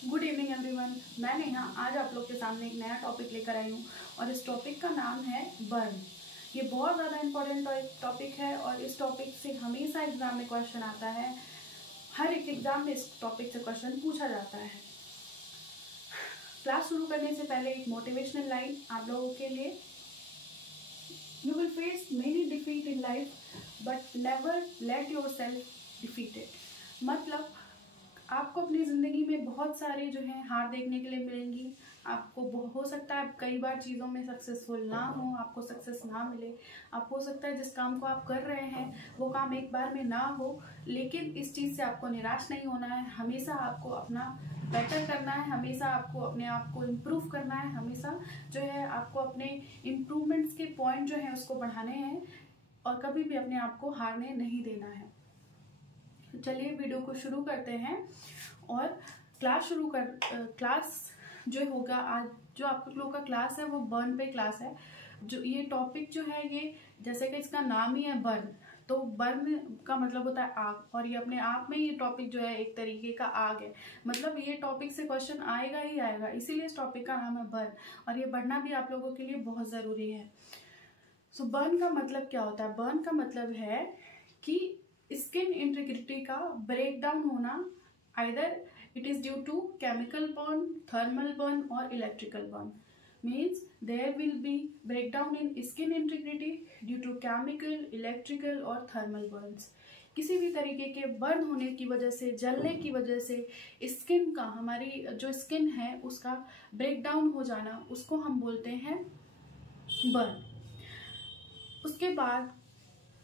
Good evening everyone. मैं नेहा आज आप लोग के सामने एक नया टॉपिक लेकर आई हूँ और इस टॉपिक का नाम है बर्न। ये बहुत ज़्यादा इम्पोर्टेंट टॉपिक है और इस टॉपिक से हमेशा एग्जाम में क्वेश्चन आता है। हर एक एग्जाम में इस टॉपिक से क्वेश्चन पूछा जाता है। क्लास शुरू करने से पहले एक मोटिवेशनल लाइन आप लोगों के लिए। You will face many defeat in life but never let your self defeated. मतलब आपको अपनी ज़िंदगी में बहुत सारे जो है हार देखने के लिए मिलेंगी। आपको हो सकता है कई बार चीज़ों में सक्सेसफुल ना हो, आपको सक्सेस ना मिले। आप हो सकता है जिस काम को आप कर रहे हैं वो काम एक बार में ना हो, लेकिन इस चीज़ से आपको निराश नहीं होना है। हमेशा आपको अपना बेटर करना है, हमेशा आपको अपने आप को इम्प्रूव करना है, हमेशा जो है आपको अपने इम्प्रूवमेंट्स के पॉइंट जो है उसको बढ़ाने हैं और कभी भी अपने आप को हारने नहीं देना है। तो चलिए वीडियो को शुरू करते हैं और क्लास जो होगा आज जो आप लोग का क्लास है वो बर्न पे क्लास है। जो ये टॉपिक जो है ये जैसे कि इसका नाम ही है बर्न, तो बर्न का मतलब होता है आग और ये अपने आप में ये टॉपिक जो है एक तरीके का आग है। मतलब ये टॉपिक से क्वेश्चन आएगा ही आएगा, इसीलिए इस टॉपिक का नाम है बर्न और ये बढ़ना भी आप लोगों के लिए बहुत ज़रूरी है। सो बर्न का मतलब क्या होता है? बर्न का मतलब है कि स्किन इंटीग्रिटी का ब्रेकडाउन होना। Either it is due to chemical burn, thermal burn और electrical burn. Means there will be breakdown in skin integrity due to chemical, electrical और थर्मल बर्न्स। किसी भी तरीके के बर्न होने की वजह से, जलने की वजह से स्किन का, हमारी जो स्किन है उसका ब्रेकडाउन हो जाना, उसको हम बोलते हैं बर्न। उसके बाद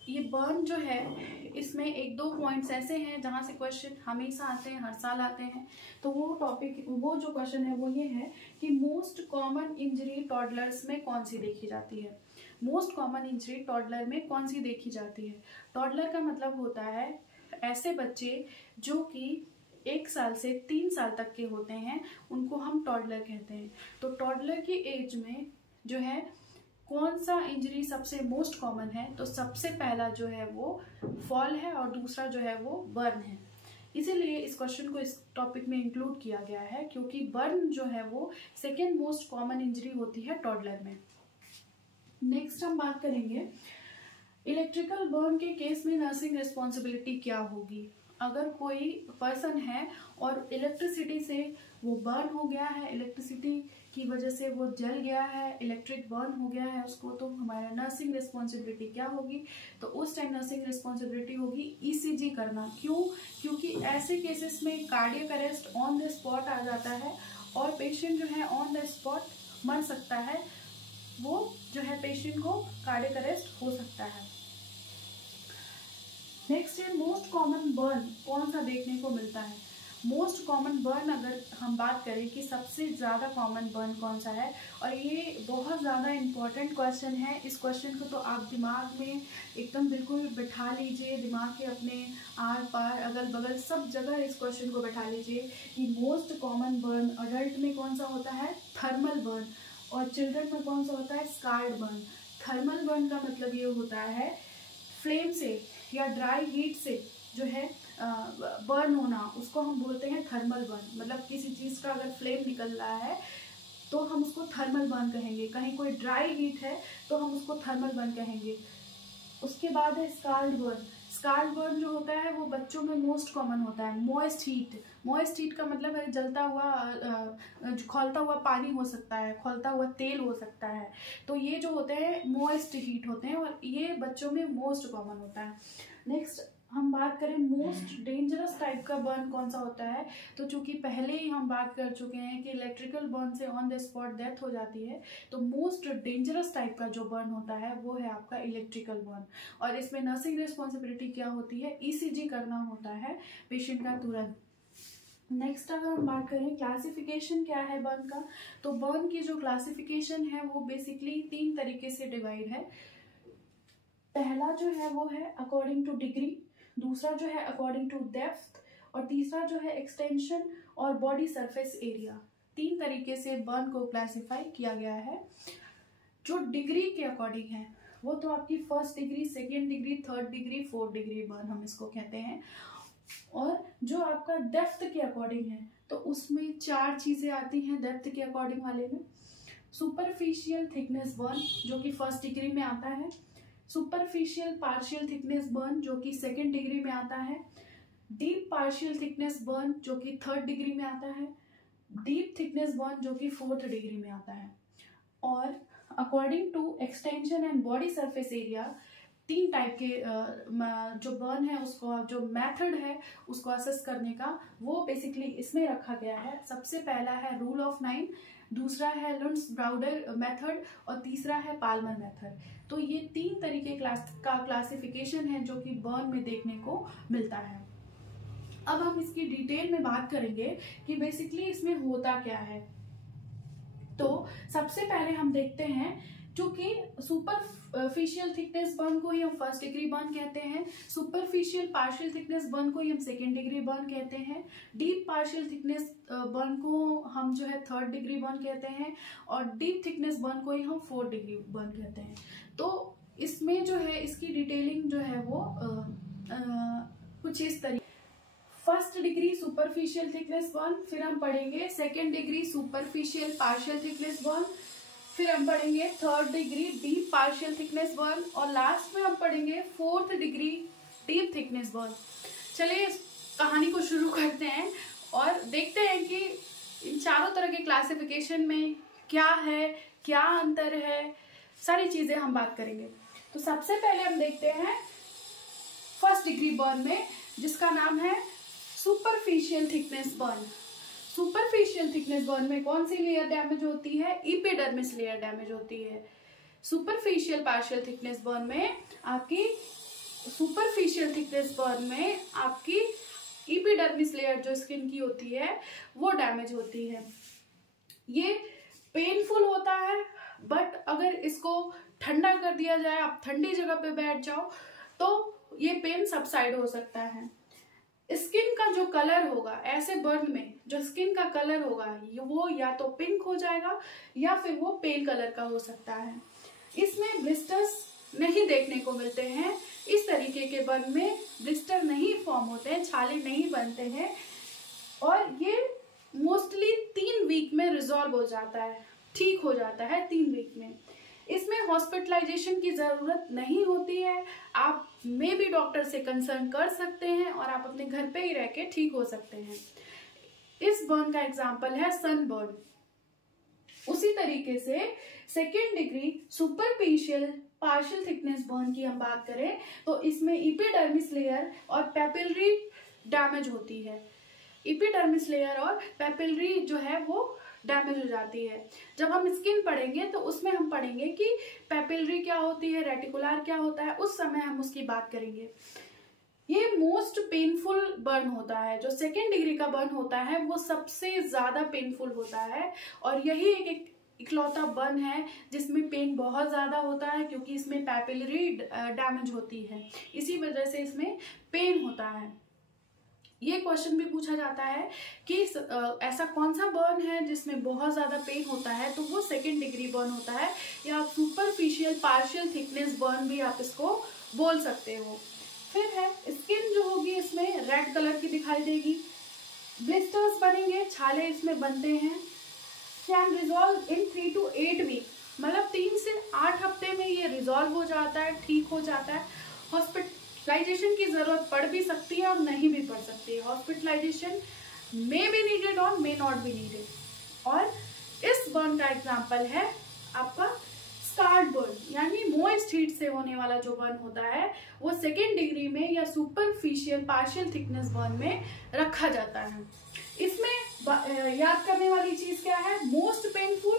ये बर्न जो है इसमें एक दो पॉइंट्स ऐसे हैं जहाँ से क्वेश्चन हमेशा आते हैं, हर साल आते हैं। तो वो जो क्वेश्चन है वो ये है कि मोस्ट कॉमन इंजरी टॉडलर्स में कौन सी देखी जाती है? मोस्ट कॉमन इंजरी टॉडलर में कौन सी देखी जाती है? टॉडलर का मतलब होता है ऐसे बच्चे जो कि 1 साल से 3 साल तक के होते हैं, उनको हम टॉडलर कहते हैं। तो टॉडलर की एज में जो है कौन सा इंजरी सबसे मोस्ट कॉमन है? तो सबसे पहला जो है वो फॉल है और दूसरा जो है वो बर्न है। इसीलिए इस क्वेश्चन को इस टॉपिक में इंक्लूड किया गया है क्योंकि बर्न जो है वो सेकेंड मोस्ट कॉमन इंजरी होती है टॉडलर में। नेक्स्ट हम बात करेंगे इलेक्ट्रिकल बर्न के केस में नर्सिंग रिस्पॉन्सिबिलिटी क्या होगी। अगर कोई पर्सन है और इलेक्ट्रिसिटी से वो बर्न हो गया है, इलेक्ट्रिसिटी की वजह से वो जल गया है, इलेक्ट्रिक बर्न हो गया है उसको, तो हमारा नर्सिंग रिस्पॉन्सिबिलिटी क्या होगी? तो उस टाइम नर्सिंग रिस्पॉन्सिबिलिटी होगी ईसीजी करना। क्यों? क्योंकि ऐसे केसेस में cardiac arrest on the spot आ जाता है और पेशेंट जो है ऑन द स्पॉट मर सकता है। वो जो है पेशेंट को कार्डियक अरेस्ट हो सकता है। नेक्स्ट है मोस्ट कॉमन बर्न कौन सा देखने को मिलता है? मोस्ट कॉमन बर्न अगर हम बात करें कि सबसे ज़्यादा कॉमन बर्न कौन सा है, और ये बहुत ज़्यादा इम्पॉर्टेंट क्वेश्चन है। इस क्वेश्चन को तो आप दिमाग में एकदम बिल्कुल बिठा लीजिए, दिमाग के अपने आर पार अगल बगल सब जगह इस क्वेश्चन को बैठा लीजिए कि मोस्ट कॉमन बर्न अडल्ट में कौन सा होता है? Thermal burn. और चिल्ड्रन में कौन सा होता है? Scarred burn. थर्मल बर्न का मतलब ये होता है फ्लेम से या ड्राई हीट से जो है बर्न होना, उसको हम बोलते हैं थर्मल बर्न। मतलब किसी चीज़ का अगर फ्लेम निकल रहा है तो हम उसको थर्मल बर्न कहेंगे। कहीं कोई ड्राई हीट है तो हम उसको थर्मल बर्न कहेंगे। उसके बाद है स्कार्ड बर्न। स्कार्ड बर्न जो होता है वो बच्चों में मोस्ट कॉमन होता है। मॉइस्ट हीट, मॉइस्ट हीट का मतलब है जलता हुआ, खौलता हुआ पानी हो सकता है, खौलता हुआ तेल हो सकता है। तो ये जो होते हैं मॉइस्ट हीट होते हैं और ये बच्चों में मोस्ट कॉमन होता है। नेक्स्ट हम बात करें मोस्ट डेंजरस टाइप का बर्न कौन सा होता है, तो चूंकि पहले ही हम बात कर चुके हैं कि इलेक्ट्रिकल बर्न से ऑन द स्पॉट डेथ हो जाती है, तो मोस्ट डेंजरस टाइप का जो बर्न होता है वो है आपका इलेक्ट्रिकल बर्न। और इसमें नर्सिंग रिस्पॉन्सिबिलिटी क्या होती है? ईसीजी करना होता है पेशेंट का तुरंत। नेक्स्ट अगर हम बात करें क्लासिफिकेशन क्या है बर्न का, तो बर्न की जो क्लासिफिकेशन है वो बेसिकली 3 तरीके से डिवाइड है। पहला जो है वो है अकॉर्डिंग टू डिग्री, दूसरा जो है अकॉर्डिंग टू डेप्थ और तीसरा जो है एक्सटेंशन और बॉडी सरफेस एरिया। 3 तरीके से बर्न को क्लासिफाई किया गया है। जो डिग्री के अकॉर्डिंग है वो तो आपकी 1st degree, 2nd degree, 3rd degree, 4th degree burn हम इसको कहते हैं। और जो आपका डेप्थ के अकॉर्डिंग है तो उसमें 4 चीजें आती हैं डेप्थ के अकॉर्डिंग वाले में। सुपरफिशियल थिकनेस बर्न जो कि फर्स्ट डिग्री में आता है, सुपरफिशियल पार्शियल थिकनेस बर्न जो कि सेकेंड डिग्री में आता है, डीप पार्शियल थिकनेस बर्न जो कि थर्ड डिग्री में आता है, डीप थिकनेस बर्न जो कि फोर्थ डिग्री में आता है। और according to extension and body surface area 3 type के जो बर्न है उसको जो मेथड है उसको असेस करने का वो बेसिकली इसमें रखा गया है। सबसे पहला है रूल ऑफ 9, दूसरा है लुंड्स ब्राउडर मेथड और तीसरा है पाल्मर मेथड। तो ये 3 तरीके का क्लासिफिकेशन है जो कि बर्न में देखने को मिलता है। अब हम इसकी डिटेल में बात करेंगे कि बेसिकली इसमें होता क्या है। तो सबसे पहले हम देखते हैं क्योंकि सुपरफिशियल थिकनेस बर्न को ही हम फर्स्ट डिग्री बर्न कहते हैं, सुपरफिशियल पार्शियल थिकनेस बर्न को ही हम सेकेंड डिग्री बर्न कहते हैं, डीप पार्शियल थिकनेस बर्न को हम जो है थर्ड डिग्री बर्न कहते हैं और डीप थिकनेस बर्न को ही हम फोर्थ डिग्री बर्न कहते हैं। तो इसमें जो है इसकी डिटेलिंग जो है वो कुछ इस तरीके, first degree superficial thickness burn, फिर हम पढ़ेंगे second degree superficial partial thickness burn, फिर हम पढ़ेंगे third degree deep partial thickness burn और लास्ट में हम पढ़ेंगे fourth degree deep thickness burn. चलिए इस कहानी को शुरू करते हैं और देखते हैं कि इन चारों तरह के क्लासिफिकेशन में क्या है, क्या अंतर है, सारी चीजें हम बात करेंगे। तो सबसे पहले हम देखते हैं फर्स्ट डिग्री बर्न में जिसका नाम है superficial thickness burn. Superficial thickness burn में कौन सी लेयर डैमेज होती है? एपिडर्मिस लेयर डैमेज होती है। सुपरफिशियल पार्शियल थिकनेस बर्न में आपकी सुपरफिशियल थिकनेस बर्न में आपकी एपिडर्मिस लेयर जो स्किन की होती है वो डैमेज होती है। ये पेनफुल होता है बट अगर इसको ठंडा कर दिया जाए, आप ठंडी जगह पे बैठ जाओ तो ये पेन सबसाइड हो सकता है। स्किन का जो कलर होगा, ऐसे बर्न में जो स्किन का कलर होगा वो या तो पिंक हो जाएगा या फिर वो पेल कलर का हो सकता है। इसमें ब्लिस्टर्स नहीं देखने को मिलते हैं। इस तरीके के बर्न में ब्लिस्टर नहीं फॉर्म होते हैं, छाले नहीं बनते हैं और ये मोस्टली 3 वीक में रिजॉल्व हो जाता है, ठीक हो जाता है 3 वीक में। इसमें हॉस्पिटलाइजेशन की जरूरत नहीं होती है, आप में भी डॉक्टर से कंसर्न कर सकते हैं और आप अपने घर पे ही रह के ठीक हो सकते हैं। इस बर्न का एग्जांपल है सन बर्न। उसी तरीके से second degree superficial partial thickness burn की हम बात करें तो इसमें एपिडर्मिस लेयर और पेपिलरी डैमेज होती है। एपिडर्मिस लेयर और पेपिलरी जो है वो डैमेज हो जाती है। जब हम स्किन पढ़ेंगे तो उसमें हम पढ़ेंगे कि पेपिलरी क्या होती है, रेटिकुलर क्या होता है, उस समय हम उसकी बात करेंगे। ये मोस्ट पेनफुल बर्न होता है। जो सेकेंड डिग्री का बर्न होता है वो सबसे ज्यादा पेनफुल होता है और यही एक इकलौता बर्न है जिसमें पेन बहुत ज्यादा होता है क्योंकि इसमें पेपिलरी डैमेज होती है, इसी वजह से इसमें पेन होता है। ये क्वेश्चन भी पूछा जाता है कि ऐसा कौन सा बर्न है जिसमें बहुत ज्यादा पेन होता है, तो वो सेकेंड डिग्री बर्न होता है या आप सुपरफिशियल पार्शियल थिकनेस बर्न भी आप इसको बोल सकते हो। फिर है स्किन जो होगी इसमें रेड कलर की दिखाई देगी, ब्लिस्टर्स बनेंगे, छाले इसमें बनते हैं। Can resolve in 3 to 8 week, मतलब 3 से 8 हफ्ते में ये रिजॉल्व हो जाता है, ठीक हो जाता है। हॉस्पिटलाइजेशन की जरूरत पड़ भी सकती है और नहीं भी पड़ सकती है। हॉस्पिटलाइजेशन मे बी नीडेड और मे नॉट बी नीडेड। और इस बर्न का एग्जांपल है आपका स्कार्ड बर्न, यानी मोइस्ट हीट से होने वाला जो बर्न होता है वो सेकेंड डिग्री में या सुपरफिशियल पार्शियल थिकनेस बर्न में रखा जाता है। इसमें याद करने वाली चीज क्या है? मोस्ट पेनफुल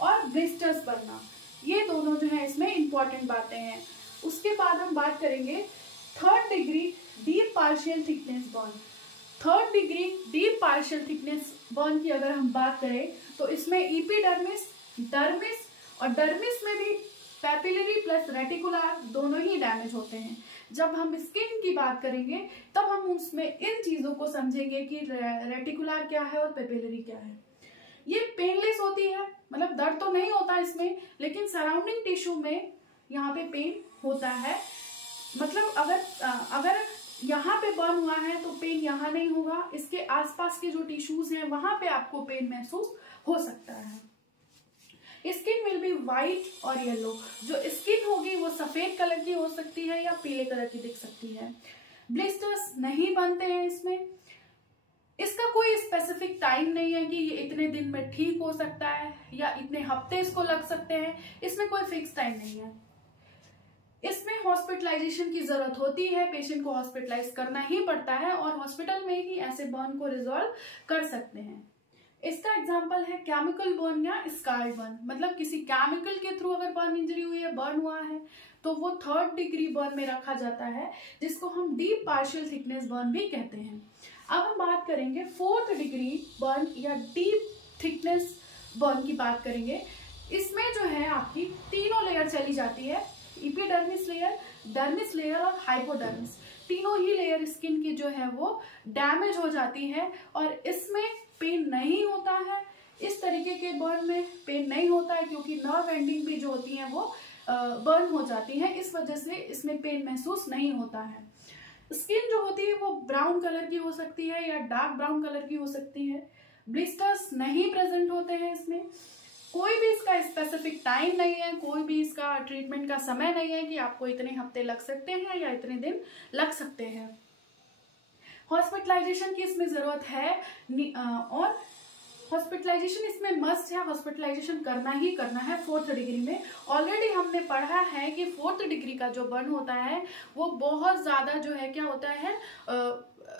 और ब्लिस्टर्स बनना, ये दोनों जो है इसमें इंपॉर्टेंट बातें हैं। उसके बाद हम बात करेंगे third degree deep partial thickness burn. Third degree deep partial thickness burn की अगर हम बात करें तो इसमें एपिडर्मिस, डर्मिस और डर्मिस में भी पेपिलरी प्लस रेटिकुलर दोनों ही डैमेज होते हैं। जब हम स्किन की बात करेंगे तब हम उसमें इन चीजों को समझेंगे कि रेटिकुलर क्या है और पेपिलरी क्या है। ये पेनलेस होती है, मतलब दर्द तो नहीं होता इसमें, लेकिन सराउंडिंग टिश्यू में यहाँ पे पेन होता है। मतलब अगर यहाँ पे बर्न हुआ है तो पेन यहाँ नहीं होगा, इसके आसपास के जो टिश्यूज हैं वहां पे आपको पेन महसूस हो सकता है। स्किन विल बी व्हाइट और येलो। जो स्किन होगी वो सफेद कलर की हो सकती है या पीले कलर की दिख सकती है। ब्लिस्टर्स नहीं बनते हैं इसमें। इसका कोई स्पेसिफिक टाइम नहीं है कि ये इतने दिन में ठीक हो सकता है या इतने हफ्ते इसको लग सकते हैं, इसमें कोई फिक्स टाइम नहीं है। इसमें हॉस्पिटलाइजेशन की जरूरत होती है, पेशेंट को हॉस्पिटलाइज करना ही पड़ता है और हॉस्पिटल में ही ऐसे बर्न को रिजॉल्व कर सकते हैं। इसका एग्जांपल है केमिकल बर्न या स्कार्ड बर्न। मतलब किसी केमिकल के थ्रू अगर बर्न इंजरी हुई है, बर्न हुआ है, तो वो 3rd डिग्री बर्न में रखा जाता है, जिसको हम डीप पार्शियल थिकनेस बर्न भी कहते हैं। अब हम बात करेंगे 4th डिग्री बर्न या डीप थिकनेस बर्न की बात करेंगे। इसमें जो है आपकी तीनों लेयर चली जाती है, एपिडर्मिस लेयर, डर्मिस लेयर और हाइपोडर्मिस। तीनों ही लेयर स्किन की जो है वो डैमेज हो जाती है और इसमें पेन नहीं होता है। इस तरीके के बर्न में पेन नहीं होता है क्योंकि नर्व एंडिंग भी जो होती है वो बर्न हो जाती है, इस वजह से इसमें पेन महसूस नहीं होता है। स्किन जो होती है वो ब्राउन कलर की हो सकती है या डार्क ब्राउन कलर की हो सकती है। ब्लिस्टर्स नहीं प्रेजेंट होते हैं इसमें। कोई भी इसका स्पेसिफिक टाइम नहीं है, कोई भी इसका ट्रीटमेंट का समय नहीं है कि आपको इतने हफ्ते लग सकते हैं या इतने दिन लग सकते हैं। हॉस्पिटलाइजेशन की इसमें जरूरत है और हॉस्पिटलाइजेशन इसमें मस्ट है, हॉस्पिटलाइजेशन करना ही करना है 4th डिग्री में। ऑलरेडी हमने पढ़ा है कि 4th डिग्री का जो बर्न होता है वो बहुत ज्यादा जो है क्या होता है,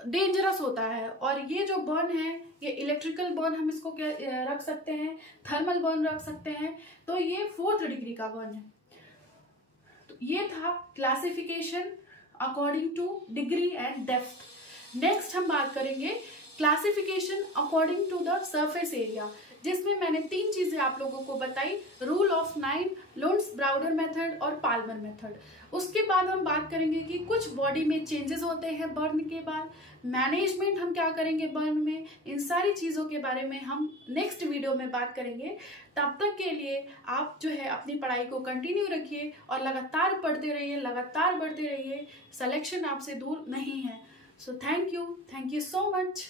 डेंजरस होता है। और ये जो बर्न है ये इलेक्ट्रिकल बर्न हम इसको क्या रख सकते हैं, थर्मल बर्न रख सकते हैं, तो ये 4th डिग्री का बर्न है। तो ये था classification according to degree and depth. Next हम बात करेंगे classification according to the surface area, जिसमें मैंने 3 चीजें आप लोगों को बताई, rule of 9, Lund's Browder method और पाल्मर मेथड। उसके बाद हम बात करेंगे कि कुछ बॉडी में चेंजेस होते हैं बर्न के बाद, मैनेजमेंट हम क्या करेंगे बर्न में, इन सारी चीजों के बारे में हम नेक्स्ट वीडियो में बात करेंगे। तब तक के लिए आप जो है अपनी पढ़ाई को कंटिन्यू रखिए और लगातार पढ़ते रहिए, लगातार बढ़ते रहिए। सिलेक्शन आपसे दूर नहीं है। So thank you so much.